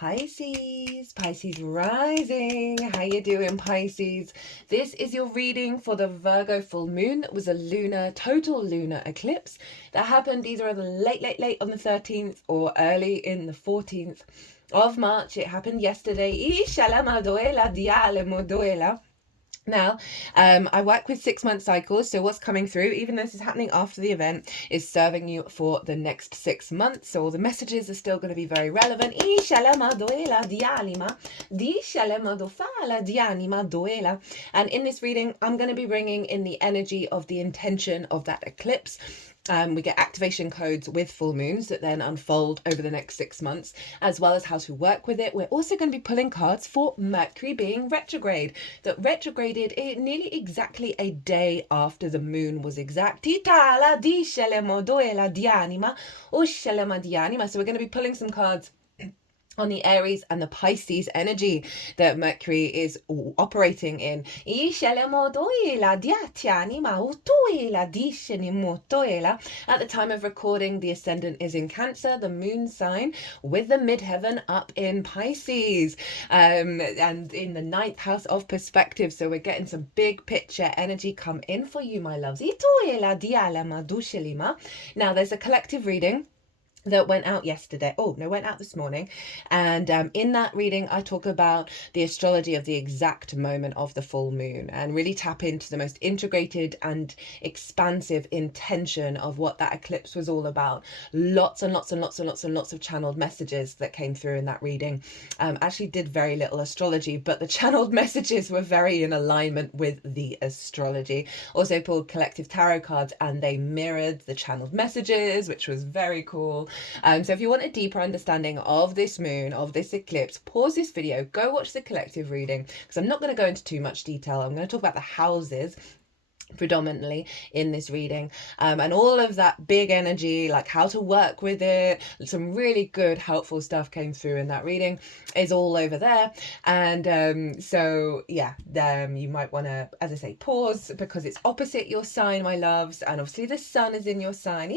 Pisces, Pisces rising. How you doing, Pisces? This is your reading for the Virgo full moon. That was a total lunar eclipse that happened either late on the 13th or early in the 14th of March. It happened yesterday. Now, I work with 6-month cycles, so what's coming through, even though this is happening after the event, is serving you for the next 6 months. So all the messages are still going to be very relevant. And in this reading, I'm going to be bringing in the energy of the intention of that eclipse. We get activation codes with full moons that then unfold over the next 6 months, as well as how to work with it. We're also going to be pulling cards for Mercury being retrograde, that retrograded nearly exactly a day after the moon was exact. So we're going to be pulling some cards on the Aries and the Pisces energy that Mercury is operating in. At the time of recording, the ascendant is in Cancer, the moon sign, with the midheaven up in Pisces, and in the 9th house of perspective. So we're getting some big picture energy come in for you, my loves. Now, there's a collective reading that went out yesterday. Went out this morning. And in that reading, I talk about the astrology of the exact moment of the full moon and really tap into the most integrated and expansive intention of what that eclipse was all about. Lots and lots of channeled messages that came through in that reading. Actually did very little astrology, but the channeled messages were very in alignment with the astrology. Also pulled collective tarot cards and they mirrored the channeled messages, which was very cool. So if you want a deeper understanding of this moon, of this eclipse, pause this video, go watch the collective reading, because I'm not going to go into too much detail. I'm going to talk about the houses predominantly in this reading, and all of that big energy, like how to work with it. Some really good helpful stuff came through in that reading, is all over there. And so yeah, you might want to, as I say, pause, because it's opposite your sign, my loves, and obviously the sun is in your sign.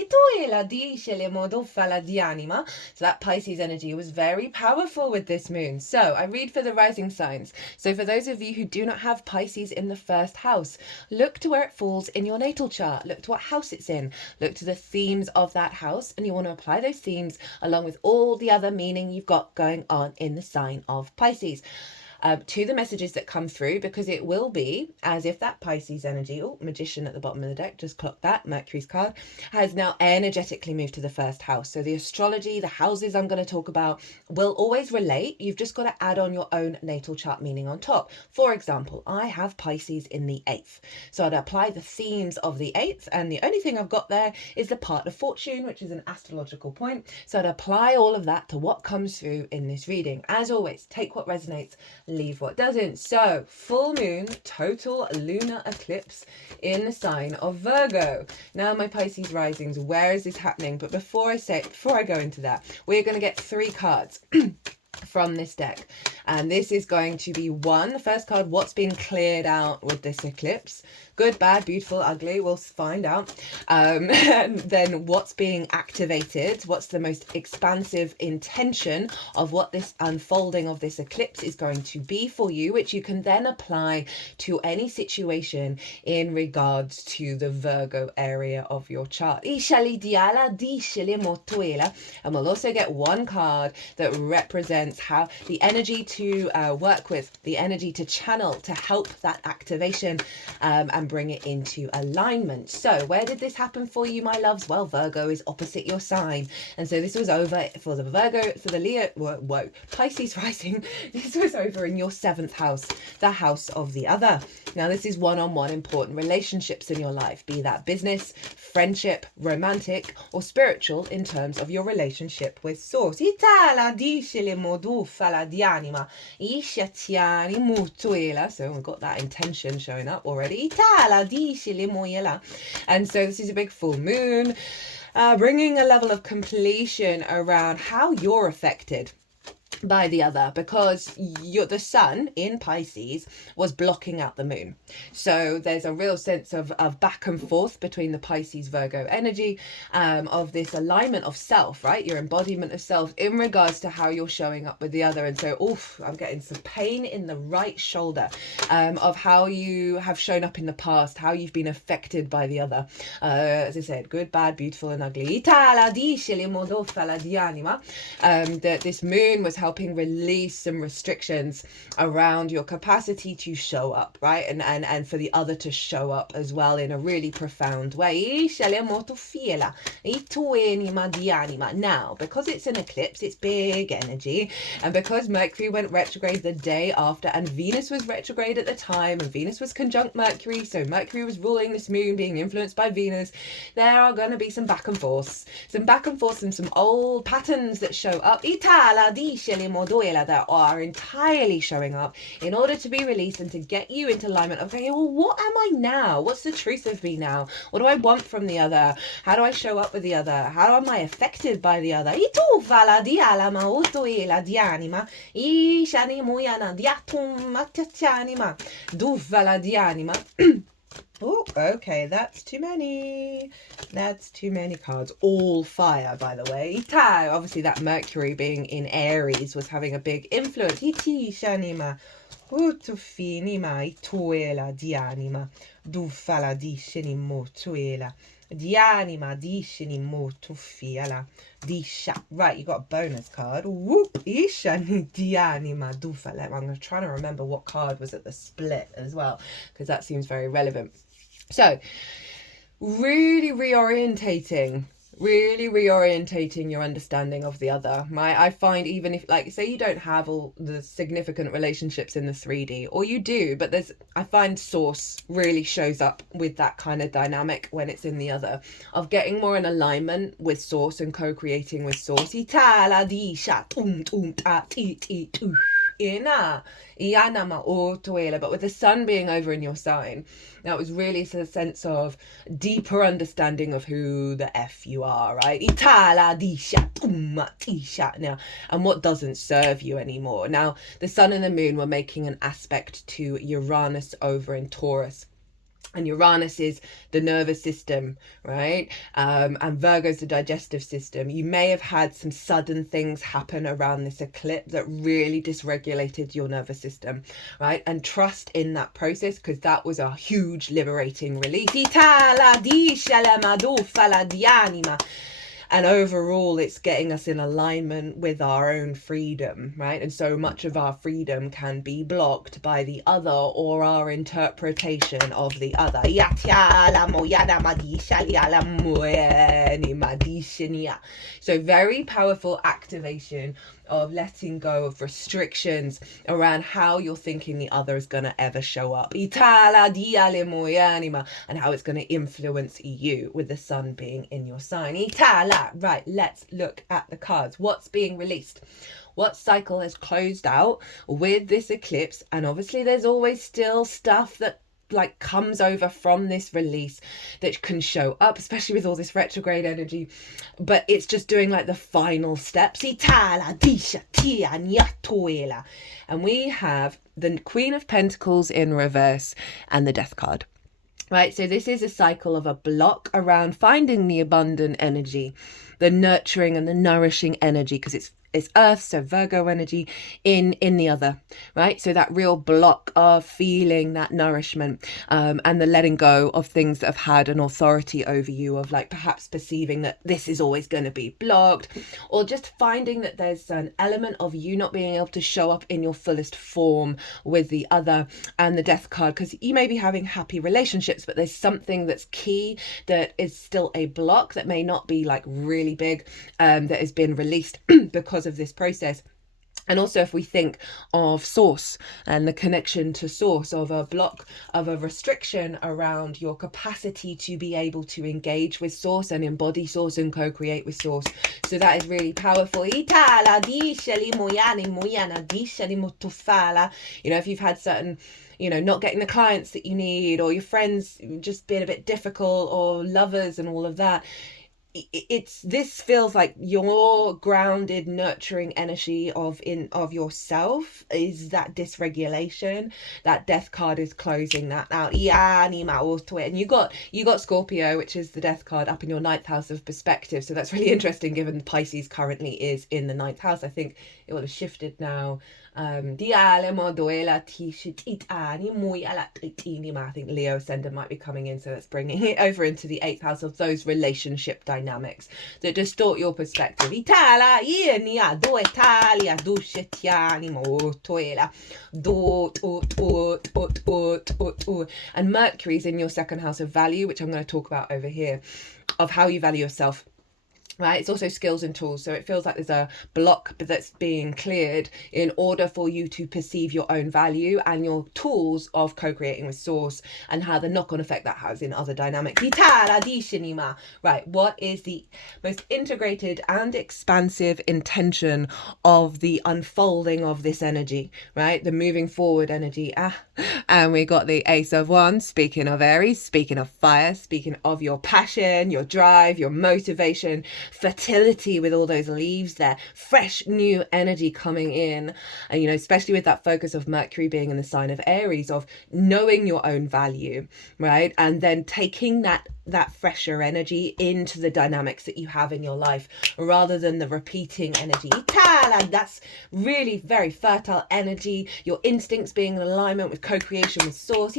So that Pisces energy was very powerful with this moon. So I read for the rising signs. So for those of you who do not have Pisces in the 1st house, look to where it falls in your natal chart. Look to what house it's in. Look to the themes of that house, and you want to apply those themes along with all the other meaning you've got going on in the sign of Pisces. To the messages that come through, because it will be as if that Pisces energy, Magician at the bottom of the deck, just clocked that, Mercury's card, has now energetically moved to the 1st house. So the astrology, the houses I'm going to talk about will always relate. You've just got to add on your own natal chart meaning on top. For example, I have Pisces in the 8th. So I'd apply the themes of the 8th, and the only thing I've got there is the part of fortune, which is an astrological point. So I'd apply all of that to what comes through in this reading. As always, take what resonates, leave what doesn't. So full moon, total lunar eclipse in the sign of Virgo. Now my Pisces risings, where is this happening? But before I go into that, we're going to get 3 cards from this deck, and this is going to be the first card, what's been cleared out with this eclipse. Good, bad, beautiful, ugly, we'll find out. And then what's being activated, what's the most expansive intention of what this unfolding of this eclipse is going to be for you, which you can then apply to any situation in regards to the Virgo area of your chart. And we'll also get 1 card that represents how the energy to work with, the energy to channel, to help that activation and bring it into alignment. So where did this happen for you, my loves? Well, Virgo is opposite your sign, and so this was over for the Virgo, for the Leo, Pisces rising. This was over in your 7th house, the house of the other. Now this is one-on-one important relationships in your life, be that business, friendship, romantic, or spiritual in terms of your relationship with Source. So we've got that intention showing up already. And so this is a big full moon, bringing a level of completion around how you're affected by the other, because the sun in Pisces was blocking out the moon. So there's a real sense of back and forth between the Pisces Virgo energy, of this alignment of self, right? Your embodiment of self in regards to how you're showing up with the other. And so, I'm getting some pain in the right shoulder, of how you have shown up in the past, how you've been affected by the other. As I said, good, bad, beautiful and ugly. That this moon was helping release some restrictions around your capacity to show up, right? And for the other to show up as well in a really profound way. Now, because it's an eclipse, it's big energy, and because Mercury went retrograde the day after, and Venus was retrograde at the time, and Venus was conjunct Mercury, so Mercury was ruling this moon, being influenced by Venus, there are going to be some back and forth and some old patterns that show up that are entirely showing up in order to be released and to get you into alignment of, okay, well, what am I now? What's the truth of me now? What do I want from the other? How do I show up with the other? How am I affected by the other? Oh, okay, that's too many. That's too many cards. All fire, by the way. Obviously, that Mercury being in Aries was having a big influence. Right, you got a bonus card. I'm trying to remember what card was at the split as well, because that seems very relevant. So, really reorientating your understanding of the other, right? I find, even if, like, say you don't have all the significant relationships in the 3D, or you do, but I find source really shows up with that kind of dynamic when it's in the other, of getting more in alignment with source and co-creating with source. But with the sun being over in your sign, that was really a sense of deeper understanding of who the F you are, right? And what doesn't serve you anymore. Now, the sun and the moon were making an aspect to Uranus over in Taurus. And Uranus is the nervous system, right? And Virgo's the digestive system. You may have had some sudden things happen around this eclipse that really dysregulated your nervous system, right? And trust in that process, because that was a huge liberating release. And overall, it's getting us in alignment with our own freedom, right? And so much of our freedom can be blocked by the other, or our interpretation of the other. So very powerful activation of letting go of restrictions around how you're thinking the other is going to ever show up. And how it's going to influence you with the sun being in your sign. Right, let's look at the cards. What's being released? What cycle has closed out with this eclipse? And obviously there's always still stuff that like comes over from this release that can show up, especially with all this retrograde energy, but it's just doing like the final steps. And we have the Queen of Pentacles in reverse and the Death card. Right, so this is a cycle of a block around finding the abundant energy, the nurturing and the nourishing energy, because it's Earth, so Virgo energy in the other, right? So that real block of feeling that nourishment, and the letting go of things that have had an authority over you, of like perhaps perceiving that this is always going to be blocked, or just finding that there's an element of you not being able to show up in your fullest form with the other. And the Death card, because you may be having happy relationships, but there's something that's key that is still a block that may not be like really big, that has been released because of this process. And also, if we think of source and the connection to source, of a block, of a restriction around your capacity to be able to engage with source and embody source and co-create with source. So that is really powerful. You know, if you've had certain, not getting the clients that you need, or your friends just being a bit difficult, or lovers and all of that, this feels like your grounded, nurturing energy of yourself is that dysregulation. That death card is closing that out. And you got Scorpio, which is the death card, up in your ninth house of perspective. So that's really interesting, given Pisces currently is in the ninth house. I think it will have shifted now. I think Leo ascendant might be coming in, so that's bringing it over into the eighth house of those relationship dynamics that distort your perspective. And Mercury's in your second house of value, which I'm going to talk about over here, of how you value yourself. Right, it's also skills and tools. So it feels like there's a block that's being cleared in order for you to perceive your own value and your tools of co-creating with source, and how the knock-on effect that has in other dynamics. Right, what is the most integrated and expansive intention of the unfolding of this energy, right? The moving forward energy. And we got the Ace of Wands, speaking of Aries, speaking of fire, speaking of your passion, your drive, your motivation, fertility with all those leaves there, fresh new energy coming in. And you know, especially with that focus of Mercury being in the sign of Aries, of knowing your own value, right? And then taking that fresher energy into the dynamics that you have in your life, rather than the repeating energy. That's really very fertile energy. Your instincts being in alignment with co-creation with source.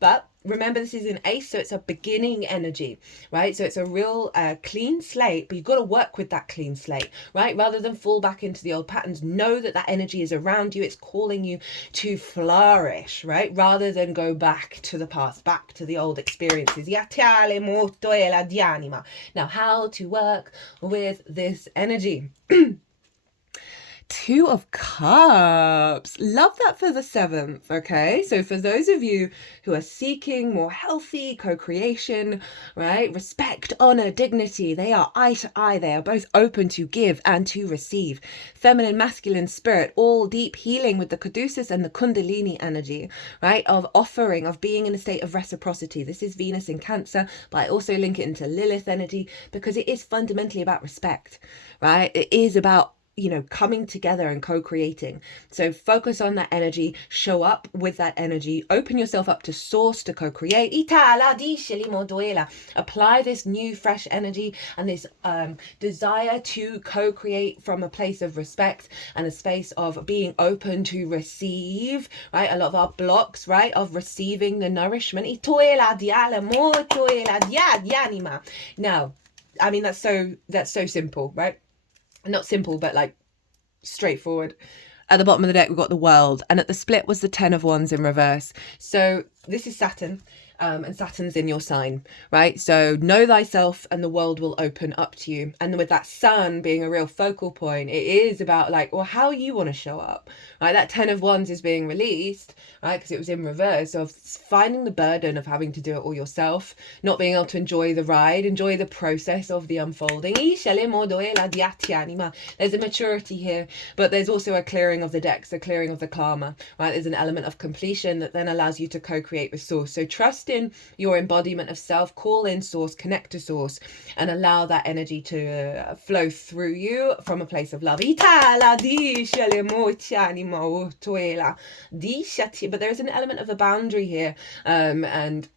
But remember, this is an ace, so it's a beginning energy, right? So it's a real clean slate, but you've got to work with that clean slate, right? Rather than fall back into the old patterns, know that that energy is around you. It's calling you to flourish, right? Rather than go back to the past, back to the old experiences. Now, how to work with this energy? Two of Cups. Love that for the 7th, okay? So for those of you who are seeking more healthy co-creation, right? Respect, honor, dignity. They are eye to eye. They are both open to give and to receive. Feminine, masculine spirit, all deep healing with the Caduceus and the Kundalini energy, right? Of offering, of being in a state of reciprocity. This is Venus in Cancer, but I also link it into Lilith energy because it is fundamentally about respect, right? It is about, you know, coming together and co-creating. So focus on that energy, show up with that energy, open yourself up to source to co-create. Apply this new fresh energy and this desire to co-create from a place of respect and a space of being open to receive, right? A lot of our blocks, right, of receiving the nourishment. Now, I mean, that's so simple, right? Not simple, but like straightforward. At the bottom of the deck, we've got the World, and at the split was the 10 of Wands in reverse. So this is Saturn, and Saturn's in your sign, right? So know thyself and the world will open up to you. And with that Sun being a real focal point, it is about like, well, how you want to show up, right? That 10 of Wands is being released, right? Because it was in reverse, of finding the burden of having to do it all yourself, not being able to enjoy the ride, enjoy the process of the unfolding. There's a maturity here, but there's also a clearing of the decks, a clearing of the karma, right? There's an element of completion that then allows you to co-create with source. So trust in your embodiment of self, call in source, connect to source, and allow that energy to flow through you from a place of love. But there's an element of a boundary here, and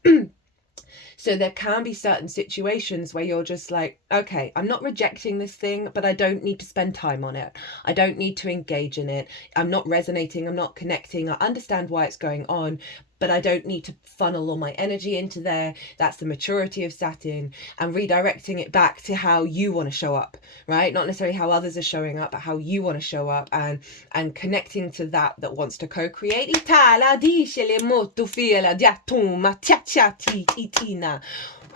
so there can be certain situations where you're just like, okay, I'm not rejecting this thing, but I don't need to spend time on it. I don't need to engage in it. I'm not resonating. I'm not connecting. I understand why it's going on, but I don't need to funnel all my energy into there. That's the maturity of Saturn, and redirecting it back to how you want to show up, right? Not necessarily how others are showing up, but how you want to show up, and connecting to that wants to co-create.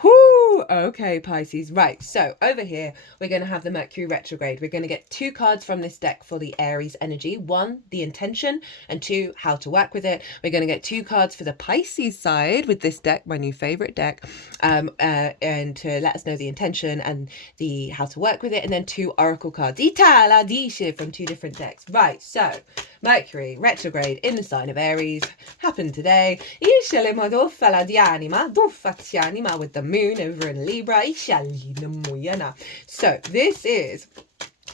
Whoo! Okay, Pisces. Right, so over here, we're going to have the Mercury retrograde. We're going to get 2 cards from this deck for the Aries energy. 1, the intention, and 2, how to work with it. We're going to get 2 cards for the Pisces side with this deck, my new favorite deck, and to let us know the intention and the how to work with it, and then 2 oracle cards from 2 different decks. Right, so Mercury retrograde in the sign of Aries happened today. With the moon over in Libra. So this is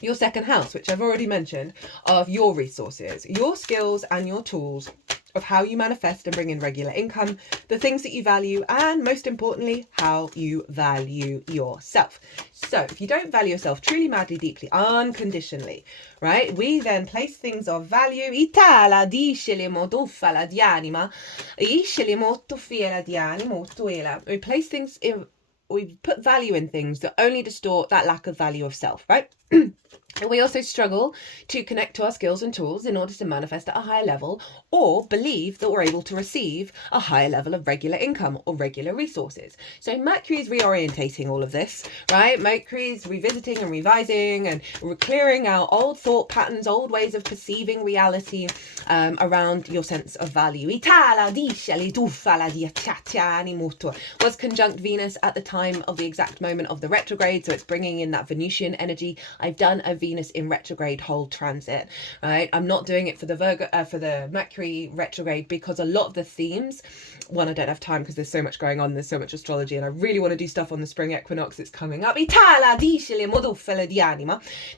your second house, which I've already mentioned, of your resources, your skills and your tools of how you manifest and bring in regular income, the things that you value, and most importantly, how you value yourself. So if you don't value yourself truly, madly, deeply, unconditionally, right, we then place things of value. Itala discele molto fala di anima, iscele molto fiera di anima, molto ela. We place things in, we put value in things that only distort that lack of value of self, right? And we also struggle to connect to our skills and tools in order to manifest at a higher level, or believe that we're able to receive a higher level of regular income or regular resources. So Mercury is reorientating all of this, right? Mercury is revisiting and revising and clearing out old thought patterns, old ways of perceiving reality around your sense of value. Was conjunct Venus at the time of the exact moment of the retrograde, so it's bringing in that Venusian energy. I've done a Venus in retrograde whole transit, right? I'm not doing it for the Virgo, for the Mercury retrograde, because a lot of the themes, one, I don't have time because there's so much going on, there's so much astrology, and I really want to do stuff on the spring equinox that's coming up. That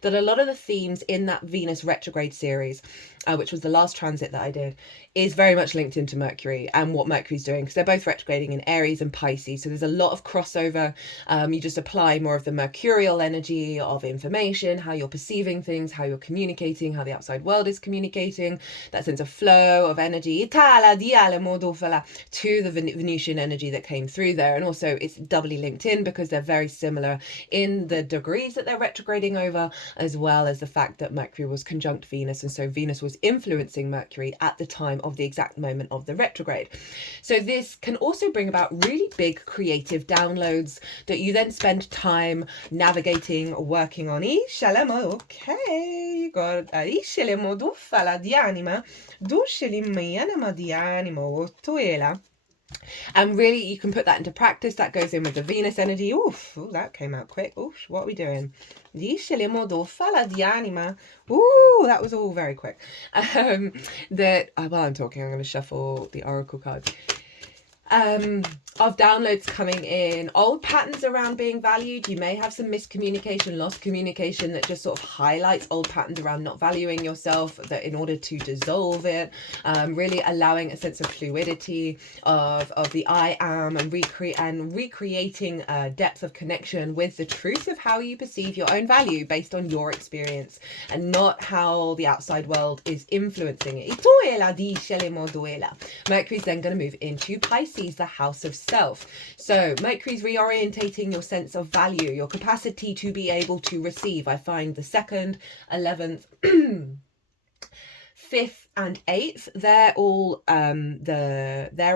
a lot of the themes in that Venus retrograde series, which was the last transit that I did, is very much linked into Mercury and what Mercury's doing, because they're both retrograding in Aries and Pisces. So there's a lot of crossover. You just apply more of the mercurial energy of information, how you're perceiving things, how you're communicating, how the outside world is communicating, that sense of flow of energy to the Venusian energy that came through there. And also it's doubly linked in because they're very similar in the degrees that they're retrograding over, as well as the fact that Mercury was conjunct Venus, and so Venus was influencing Mercury at the time of the exact moment of the retrograde. So this can also bring about really big creative downloads that you then spend time navigating, working on. Okay, you got and really you can put that into practice. That goes in with the Venus energy. Oof, ooh, that came out quick. Oof, what are we doing? Ooh, that was all very quick. While I'm talking, I'm going to shuffle the oracle cards. Of downloads coming in, old patterns around being valued. You may have some miscommunication, lost communication that just sort of highlights old patterns around not valuing yourself, that in order to dissolve it, really allowing a sense of fluidity of the I am, and recreating a depth of connection with the truth of how you perceive your own value based on your experience and not how the outside world is influencing it. Mercury's then going to move into Pisces, the house of self. So Mercury's reorientating your sense of value, your capacity to be able to receive. I find the 2nd, 11th, 5th and 8th, they're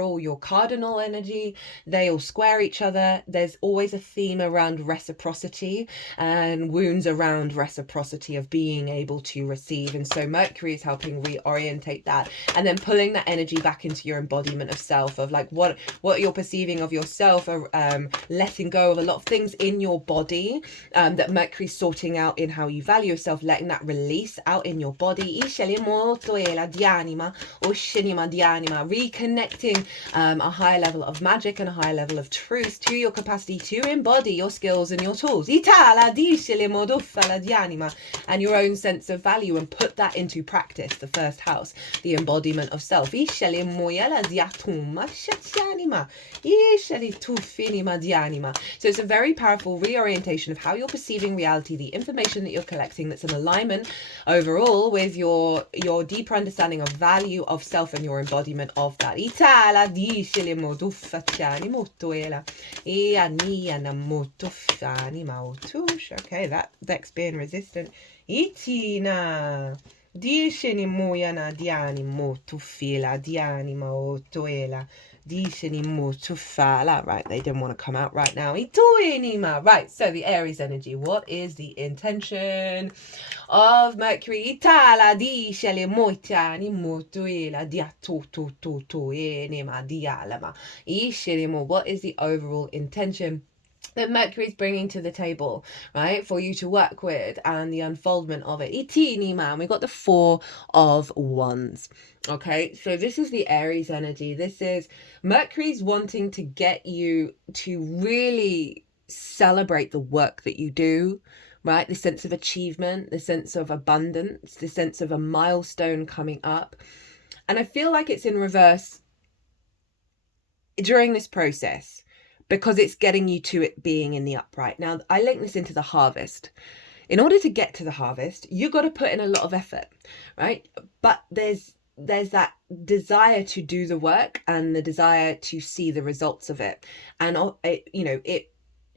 all your cardinal energy. They all square each other. There's always a theme around reciprocity and wounds around reciprocity of being able to receive. And so Mercury is helping reorientate that, and then pulling that energy back into your embodiment of self, of like what you're perceiving of yourself, letting go of a lot of things in your body that Mercury's sorting out in how you value yourself, letting that release out in your body. Reconnecting a higher level of magic and a higher level of truth to your capacity to embody your skills and your tools and your own sense of value, and put that into practice. The first house, the embodiment of self. So it's a very powerful reorientation of how you're perceiving reality, the information that you're collecting, that's in alignment overall with your deeper understanding of value of self and your embodiment of that. Okay, that's being resistant. Itina diceni moyana diani motu fila diani maotoela. Right, they didn't want to come out right now. Right, so the Aries energy. What is the intention of Mercury? What is the overall intention that Mercury's bringing to the table, right, for you to work with, and the unfoldment of it. Itini man, we got the Four of Wands. Okay, so this is the Aries energy. This is Mercury's wanting to get you to really celebrate the work that you do, right? The sense of achievement, the sense of abundance, the sense of a milestone coming up. And I feel like it's in reverse during this process, because it's getting you to it being in the upright. Now, I link this into the harvest. In order to get to the harvest, you've got to put in a lot of effort, right? But there's that desire to do the work and the desire to see the results of it. And,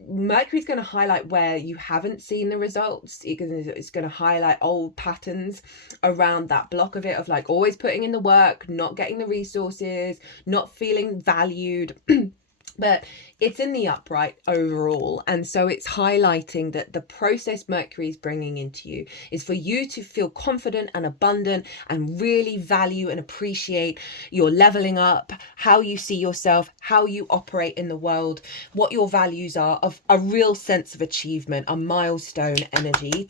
Mercury's going to highlight where you haven't seen the results. It's going to highlight old patterns around that block of it, of like always putting in the work, not getting the resources, not feeling valued. But it's in the upright overall. And so it's highlighting that the process Mercury is bringing into you is for you to feel confident and abundant and really value and appreciate your leveling up, how you see yourself, how you operate in the world, what your values are, of a real sense of achievement, a milestone energy.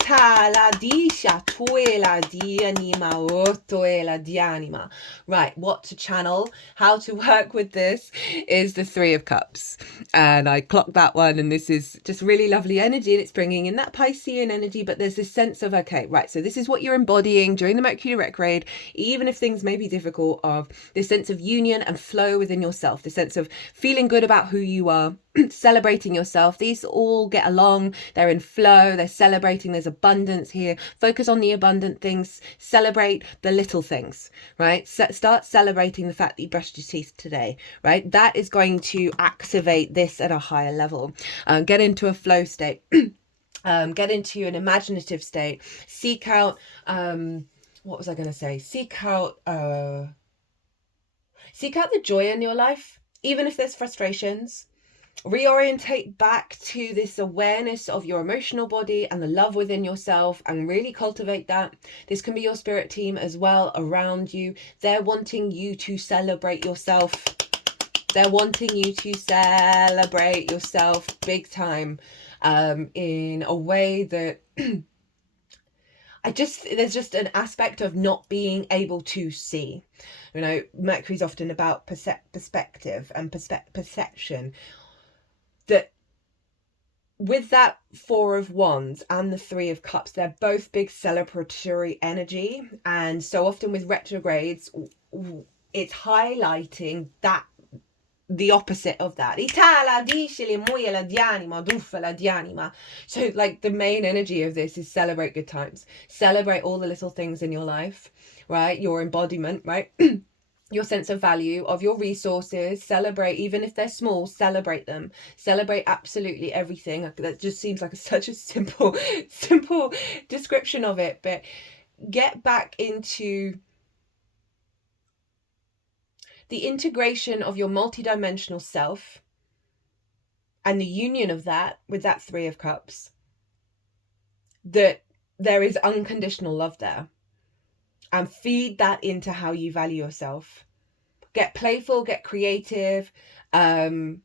Right, what to channel, how to work with this is the Three of Cups. And I clocked that one, and this is just really lovely energy, and it's bringing in that Piscean energy. But there's this sense of, okay, right, so this is what you're embodying during the Mercury retrograde, even if things may be difficult, of this sense of union and flow within yourself, the sense of feeling good about who you are, celebrating yourself. These all get along, they're in flow, they're celebrating, there's abundance here. Focus on the abundant things, celebrate the little things, right? Start celebrating the fact that you brushed your teeth today, right? That is going to activate this at a higher level. Get into a flow state. Get into an imaginative state. Seek out what was I going to say? Seek out the joy in your life, even if there's frustrations. Reorientate back to this awareness of your emotional body and the love within yourself, and really cultivate that. This can be your spirit team as well around you. They're wanting you to celebrate yourself. They're wanting you to celebrate yourself big time, in a way that there's just an aspect of not being able to see. You know, Mercury's often about perspective and perception. That with that Four of Wands and the Three of Cups, they're both big celebratory energy. And so often with retrogrades, it's highlighting that, the opposite of that. So like the main energy of this is celebrate good times. Celebrate all the little things in your life, right? Your embodiment, right? Your sense of value of your resources. Celebrate, even if they're small, celebrate them. Celebrate absolutely everything. That just seems like such a simple description of it. But get back into the integration of your multidimensional self and the union of that with that Three of Cups. That there is unconditional love there. And feed that into how you value yourself. Get playful, get creative, find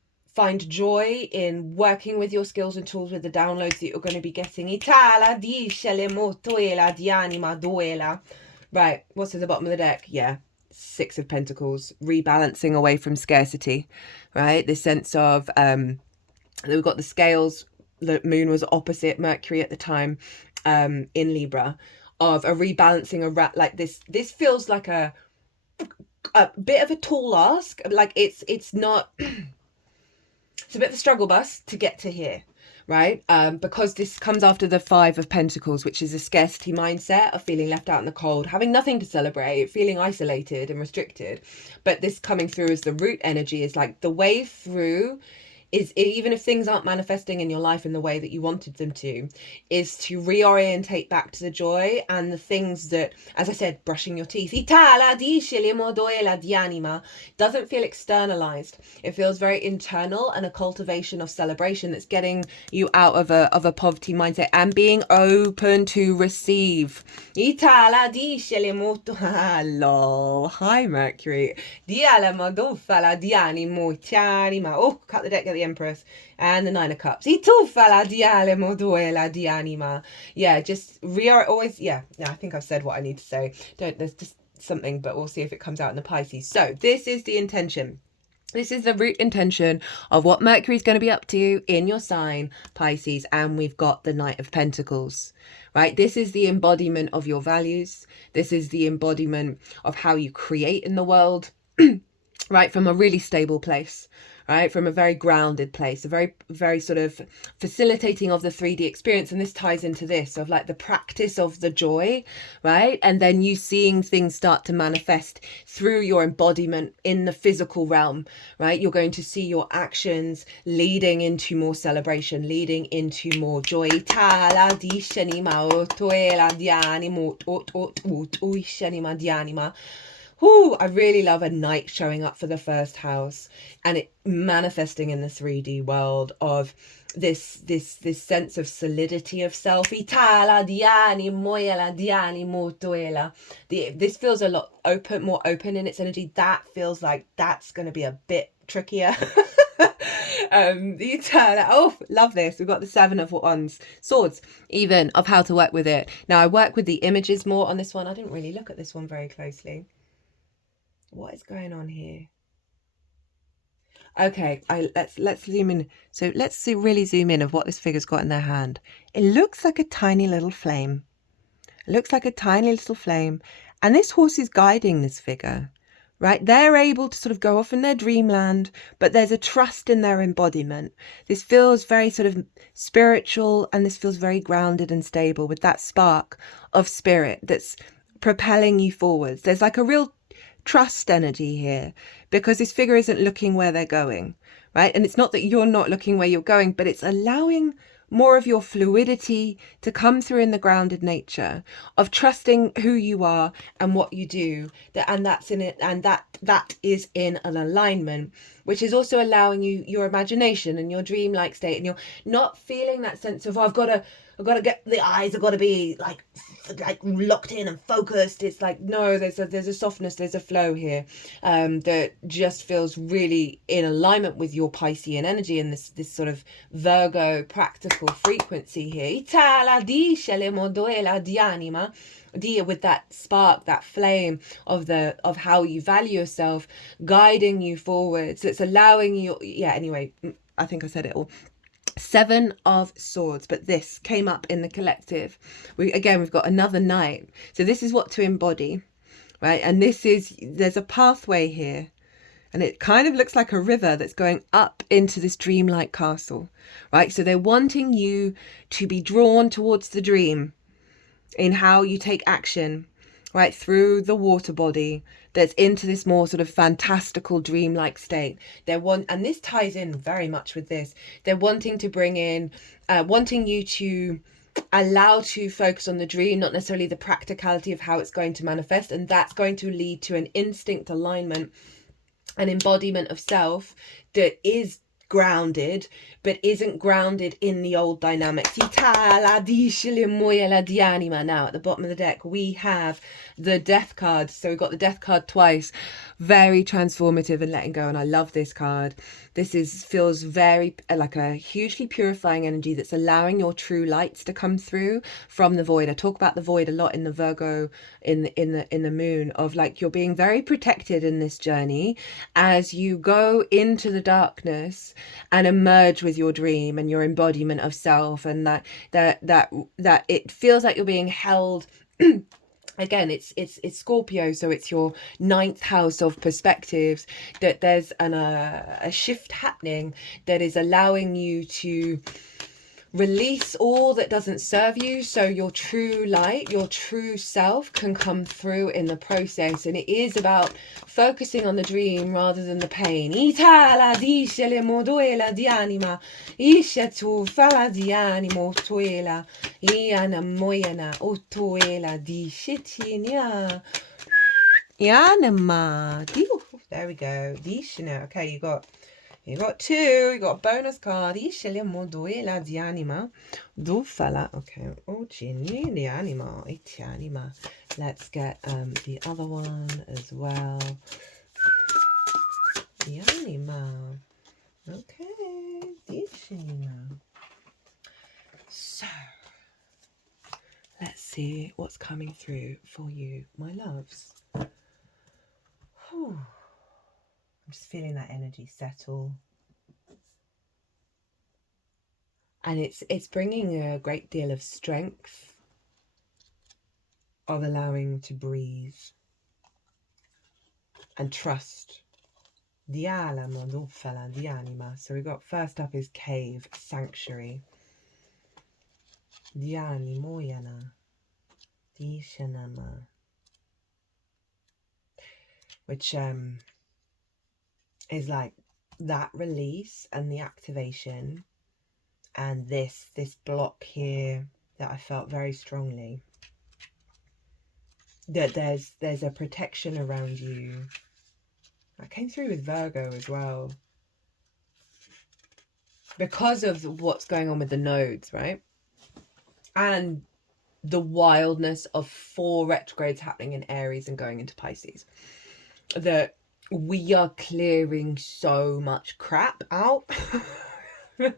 joy in working with your skills and tools with the downloads that you're going to be getting. Right, what's at the bottom of the deck? Yeah, Six of Pentacles, rebalancing away from scarcity, right? This sense of, we've got the scales, the moon was opposite Mercury at the time, in Libra, of a rebalancing like this feels like a bit of a tall ask. Like it's not it's a bit of a struggle bus to get to here, right? Because this comes after the Five of Pentacles, which is a scarcity mindset of feeling left out in the cold, having nothing to celebrate, feeling isolated and restricted. But this coming through as the root energy is like the way through is, even if things aren't manifesting in your life in the way that you wanted them to, is to reorientate back to the joy and the things that, as I said, brushing your teeth, doesn't feel externalized. It feels very internal, and a cultivation of celebration that's getting you out of a poverty mindset and being open to receive. Hello. Hi, Mercury. Oh, cut the deck at the Empress, and the Nine of Cups. I tuffa la di animo, duela di anima. Yeah, just always, yeah, I think I've said what I need to say. There's just something, but we'll see if it comes out in the Pisces. So this is the intention. This is the root intention of what Mercury's going to be up to in your sign, Pisces, and we've got the Knight of Pentacles, right? This is the embodiment of your values. This is the embodiment of how you create in the world, right? From a really stable place, right? From a very grounded place, a very, very sort of facilitating of the 3D experience. And this ties into this of like the practice of the joy, right? And then you seeing things start to manifest through your embodiment in the physical realm, right? You're going to see your actions leading into more celebration, leading into more joy. Ooh, I really love a knight showing up for the first house and it manifesting in the 3D world of this sense of solidity of self. This feels a lot more open in its energy. That feels like that's going to be a bit trickier. Oh, love this. We've got the 7 of Wands, swords, even of how to work with it. Now I work with the images more on this one. I didn't really look at this one very closely. What is going on here? Okay, let's zoom in. So let's really zoom in of what this figure's got in their hand. It looks like a tiny little flame. It looks like a tiny little flame. And this horse is guiding this figure, right? They're able to sort of go off in their dreamland, but there's a trust in their embodiment. This feels very sort of spiritual, and this feels very grounded and stable with that spark of spirit that's propelling you forwards. There's like a real trust energy here because this figure isn't looking where they're going, right? And it's not that you're not looking where you're going, but it's allowing more of your fluidity to come through in the grounded nature of trusting who you are and what you do, and that's in it, and that is in an alignment, which is also allowing you your imagination and your dreamlike state, and you're not feeling that sense of, oh, I've got to get the eyes have got to be like locked in and focused. It's like, no, there's a softness, there's a flow here that just feels really in alignment with your Piscean energy and this sort of Virgo practical frequency here. With that spark, that flame of how you value yourself, guiding you forwards. It's allowing you, anyway, I think I said it all. 7 of Swords, but this came up in the collective. We've got another knight. So this is what to embody, right? And there's a pathway here, and it kind of looks like a river that's going up into this dreamlike castle, right? So they're wanting you to be drawn towards the dream in how you take action, right, through the water body that's into this more sort of fantastical dreamlike state. And this ties in very much with this. They're wanting to bring in, wanting you to allow to focus on the dream, not necessarily the practicality of how it's going to manifest. And that's going to lead to an instinct alignment, an embodiment of self that is grounded but isn't grounded in the old dynamics. Now at the bottom of the deck we have the Death card. So we've got the Death card twice. Very transformative and letting go, and I love this card. This feels very like a hugely purifying energy that's allowing your true lights to come through from the void. I talk about the void a lot in the Virgo in the moon, of like you're being very protected in this journey as you go into the darkness and emerge with your dream and your embodiment of self, and that it feels like you're being held. Again, it's Scorpio, so it's your 9th house of perspectives, that there's a shift happening that is allowing you to release all that doesn't serve you, so your true light, your true self can come through in the process. And it is about focusing on the dream rather than the pain. There we go. Okay, you got 2. You got a bonus card. Okay. Let's get the other one as well. The anima. Okay. So, let's see what's coming through for you, my loves. Whew. I'm just feeling that energy settle. And it's bringing a great deal of strength, of allowing to breathe and trust. So we've got first up is cave, sanctuary. Which is like that release and the activation, and this block here that I felt very strongly, that there's a protection around you. That came through with Virgo as well, because of what's going on with the nodes, right? And the wildness of 4 retrogrades happening in Aries and going into Pisces. That we are clearing so much crap out,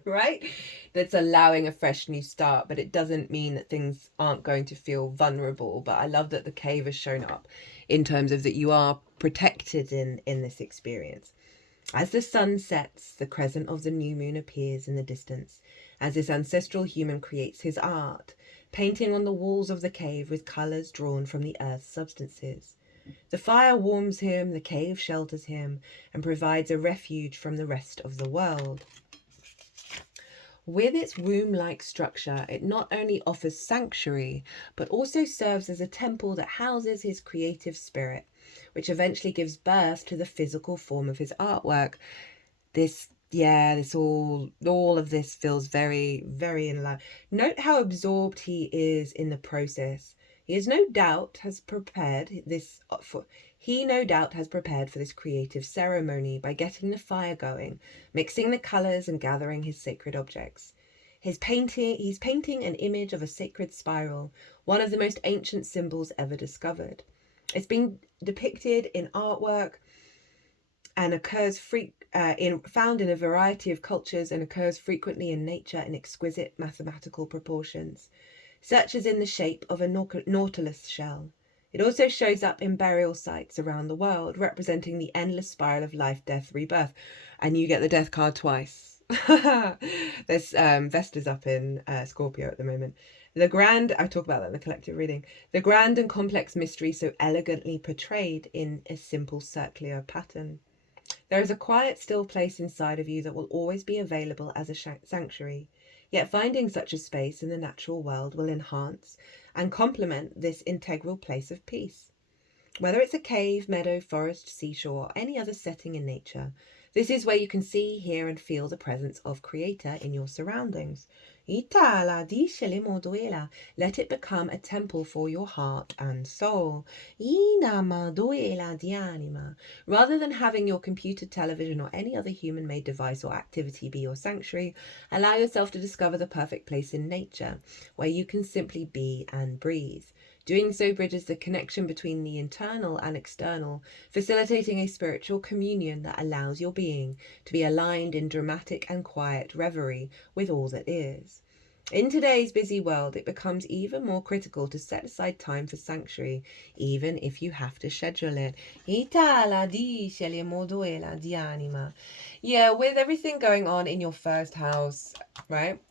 right? That's allowing a fresh new start, but it doesn't mean that things aren't going to feel vulnerable. But I love that the cave has shown up in terms of that you are protected in this experience. As the sun sets, the crescent of the new moon appears in the distance, as this ancestral human creates his art, painting on the walls of the cave with colours drawn from the earth's substances. The fire warms him, the cave shelters him, and provides a refuge from the rest of the world. With its womb-like structure, it not only offers sanctuary, but also serves as a temple that houses his creative spirit, which eventually gives birth to the physical form of his artwork. All of this feels very, very in line. Note how absorbed he is in the process. He no doubt has prepared for this creative ceremony by getting the fire going, mixing the colours and gathering his sacred objects. He's painting an image of a sacred spiral, one of the most ancient symbols ever discovered. It's been depicted in artwork and found in a variety of cultures, and occurs frequently in nature in exquisite mathematical proportions, such as in the shape of a nautilus shell. It also shows up in burial sites around the world, representing the endless spiral of life, death, rebirth. And you get the death card twice. There's Vesta's up in Scorpio at the moment. I talk about that in the collective reading. The grand and complex mystery so elegantly portrayed in a simple circular pattern. There is a quiet, still place inside of you that will always be available as a sanctuary. Yet finding such a space in the natural world will enhance and complement this integral place of peace. Whether it's a cave, meadow, forest, seashore, or any other setting in nature, this is where you can see, hear, and feel the presence of Creator in your surroundings. Let it become a temple for your heart and soul. Rather than having your computer, television, or any other human-made device or activity be your sanctuary, allow yourself to discover the perfect place in nature, where you can simply be and breathe. Doing so bridges the connection between the internal and external, facilitating a spiritual communion that allows your being to be aligned in dramatic and quiet reverie with all that is. In today's busy world, it becomes even more critical to set aside time for sanctuary, even if you have to schedule it. Yeah, with everything going on in your first house, right?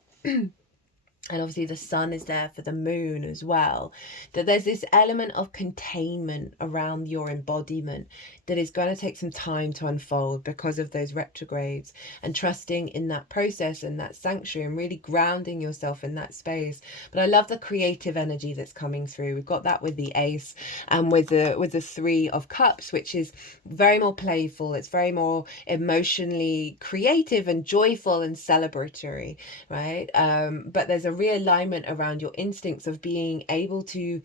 And obviously the sun is there for the moon as well, that there's this element of containment around your embodiment that is going to take some time to unfold because of those retrogrades, and trusting in that process and that sanctuary and really grounding yourself in that space. But I love the creative energy that's coming through. We've got that with the Ace and with the 3 of Cups, which is very more playful. It's very more emotionally creative and joyful and celebratory, right? But there's a realignment around your instincts of being able to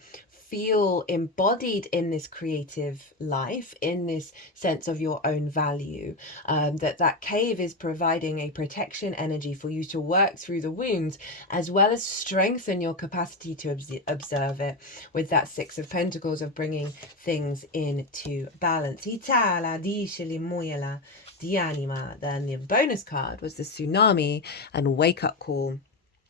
feel embodied in this creative life, in this sense of your own value, that cave is providing a protection energy for you to work through the wounds, as well as strengthen your capacity to observe it, with that Six of Pentacles of bringing things into balance. Then the bonus card was the Tsunami and Wake Up Call.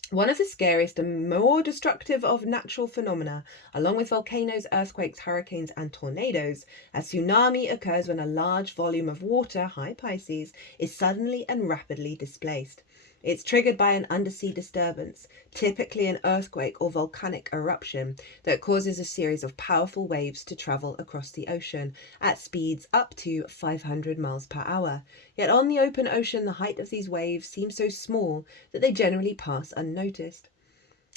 One of the scariest and more destructive of natural phenomena, along with volcanoes, earthquakes, hurricanes, and tornadoes, a tsunami occurs when a large volume of water, high Pisces, is suddenly and rapidly displaced. It's triggered by an undersea disturbance, typically an earthquake or volcanic eruption, that causes a series of powerful waves to travel across the ocean at speeds up to 500 miles per hour. Yet on the open ocean, the height of these waves seems so small that they generally pass unnoticed.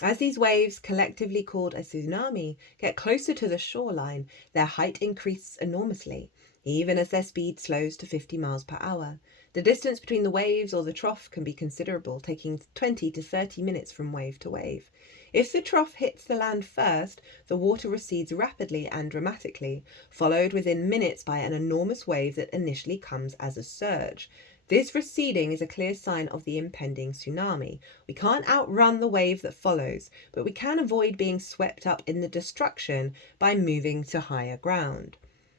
As these waves, collectively called a tsunami, get closer to the shoreline, their height increases enormously, even as their speed slows to 50 miles per hour. The distance between the waves or the trough can be considerable, taking 20 to 30 minutes from wave to wave. If the trough hits the land first, the water recedes rapidly and dramatically, followed within minutes by an enormous wave that initially comes as a surge. This receding is a clear sign of the impending tsunami. We can't outrun the wave that follows, but we can avoid being swept up in the destruction by moving to higher ground.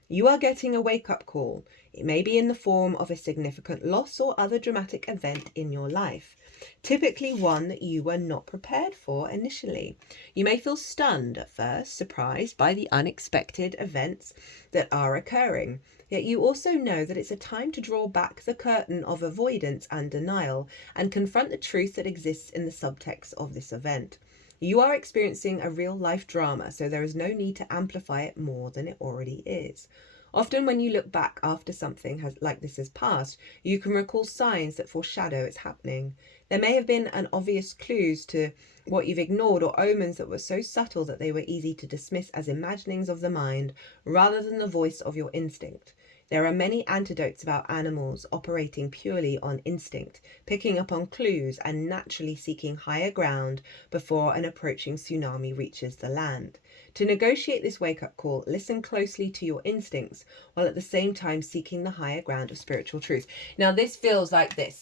You are getting a wake-up call. It may be in the form of a significant loss or other dramatic event in your life, typically one that you were not prepared for initially. You may feel stunned at first, surprised by the unexpected events that are occurring. Yet you also know that it's a time to draw back the curtain of avoidance and denial and confront the truth that exists in the subtext of this event. You are experiencing a real-life drama, so there is no need to amplify it more than it already is. Often when you look back after something like this has passed, you can recall signs that foreshadow its happening. There may have been an obvious clues to what you've ignored, or omens that were so subtle that they were easy to dismiss as imaginings of the mind rather than the voice of your instinct. There are many anecdotes about animals operating purely on instinct, picking up on clues and naturally seeking higher ground before an approaching tsunami reaches the land. To negotiate this wake-up call, listen closely to your instincts while at the same time seeking the higher ground of spiritual truth. Now this feels like this,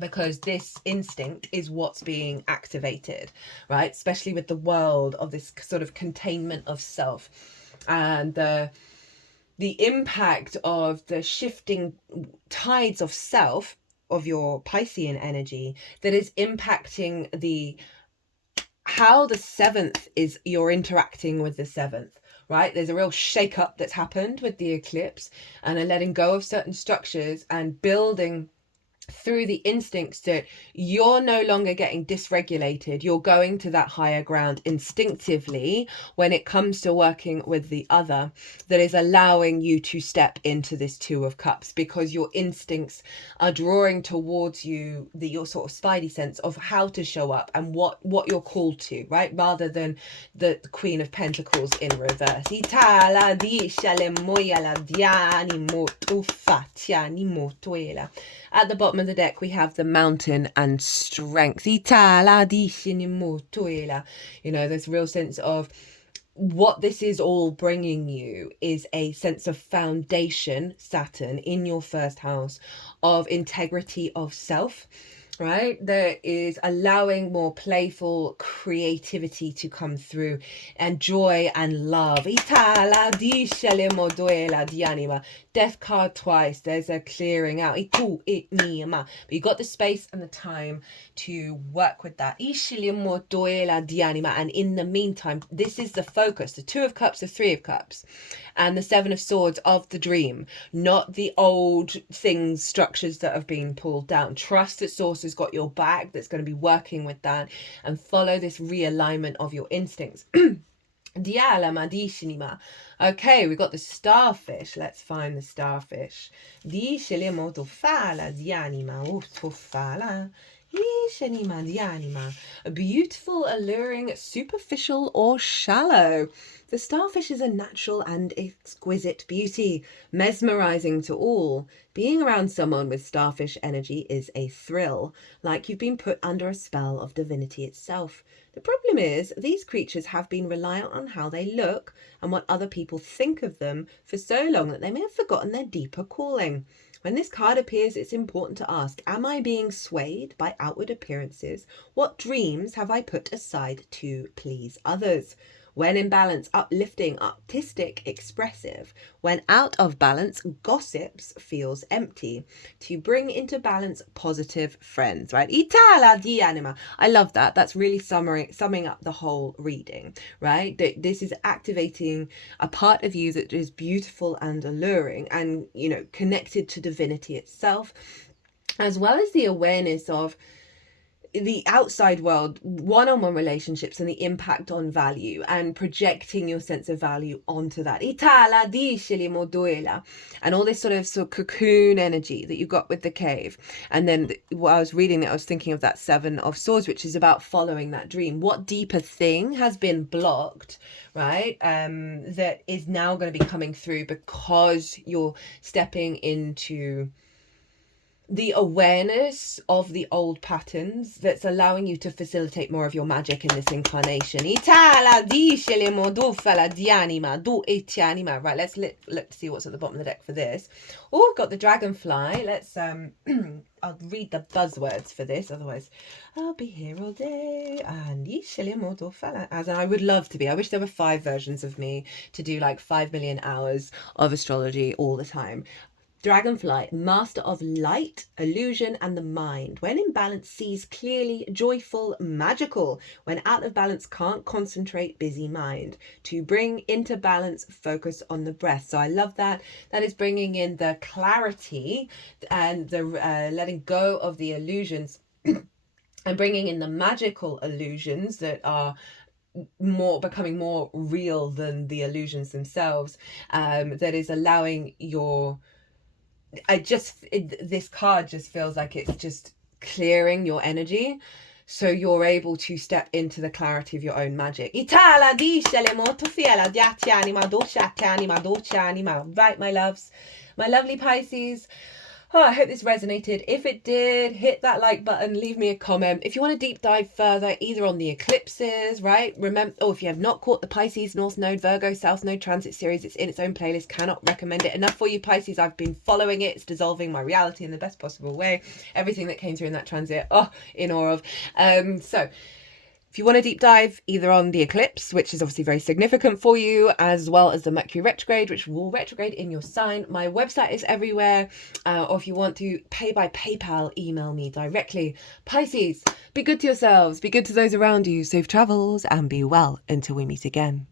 because this instinct is what's being activated, right? Especially with the world of this sort of containment of self and the impact of the shifting tides of self, of your Piscean energy, that is impacting how the seventh is, you're interacting with the seventh, right? There's a real shake up that's happened with the eclipse and a letting go of certain structures and building through the instincts that you're no longer getting dysregulated. You're going to that higher ground instinctively when it comes to working with the other, that is allowing you to step into this Two of Cups, because your instincts are drawing towards you your sort of spidey sense of how to show up and what you're called to, right? Rather than the Queen of Pentacles in reverse. At the bottom of the deck, we have the Mountain and Strength. You know, there's a real sense of what this is all bringing you is a sense of foundation, Saturn, in your first house, of integrity of self, right? There is allowing more playful creativity to come through, and joy and love. Death card twice. There's a clearing out. But you got the space and the time to work with that. And in the meantime, this is the focus. The Two of Cups, the Three of Cups, and the Seven of Swords of the dream, not the old things, structures that have been pulled down. Trust that Source has got your back, that's going to be working with that, and follow this realignment of your instincts. Okay, we got the Starfish. Let's find the Starfish. A beautiful, alluring, superficial, or shallow. The starfish is a natural and exquisite beauty, mesmerizing to all. Being around someone with starfish energy is a thrill, like you've been put under a spell of divinity itself. The problem is, these creatures have been reliant on how they look and what other people think of them for so long that they may have forgotten their deeper calling. When this card appears, it's important to ask, am I being swayed by outward appearances? What dreams have I put aside to please others? When in balance, uplifting, artistic, expressive. When out of balance, gossips, feels empty. To bring into balance, positive friends, right? Itala di anima. I love that. That's really summing up the whole reading, right? This is activating a part of you that is beautiful and alluring and, you know, connected to divinity itself, as well as the awareness of the outside world, one-on-one relationships and the impact on value and projecting your sense of value onto that. And all this sort of cocoon energy that you got with the cave. And then while I was reading it, I was thinking of that Seven of Swords, which is about following that dream. What deeper thing has been blocked, right? That is now going to be coming through because you're stepping into the awareness of the old patterns that's allowing you to facilitate more of your magic in this incarnation. Right, let's look to see what's at the bottom of the deck for this. Oh, got the dragonfly. Let's I'll read the buzzwords for this, otherwise I'll be here all day. As I would love to be. I wish there were 5 versions of me to do like 5 million hours of astrology all the time. Dragonfly, master of light, illusion, and the mind. When in balance, sees clearly, joyful, magical. When out of balance, can't concentrate, busy mind. To bring into balance, focus on the breath. So I love that. That is bringing in the clarity and the letting go of the illusions and bringing in the magical illusions that are becoming more real than the illusions themselves. That is allowing your... this card just feels like it's just clearing your energy so you're able to step into the clarity of your own magic. Right, my loves, my lovely Pisces. Oh, I hope this resonated. If it did, hit that like button, leave me a comment. If you want to deep dive further, either on the eclipses, right? Remember, if you have not caught the Pisces, North Node, Virgo, South Node transit series, it's in its own playlist. Cannot recommend it enough for you, Pisces. I've been following it. It's dissolving my reality in the best possible way. Everything that came through in that transit, in awe of. So if you want to deep dive either on the eclipse, which is obviously very significant for you, as well as the Mercury retrograde, which will retrograde in your sign, my website is everywhere. Or if you want to pay by PayPal, email me directly. Pisces, be good to yourselves, be good to those around you, safe travels, and be well until we meet again.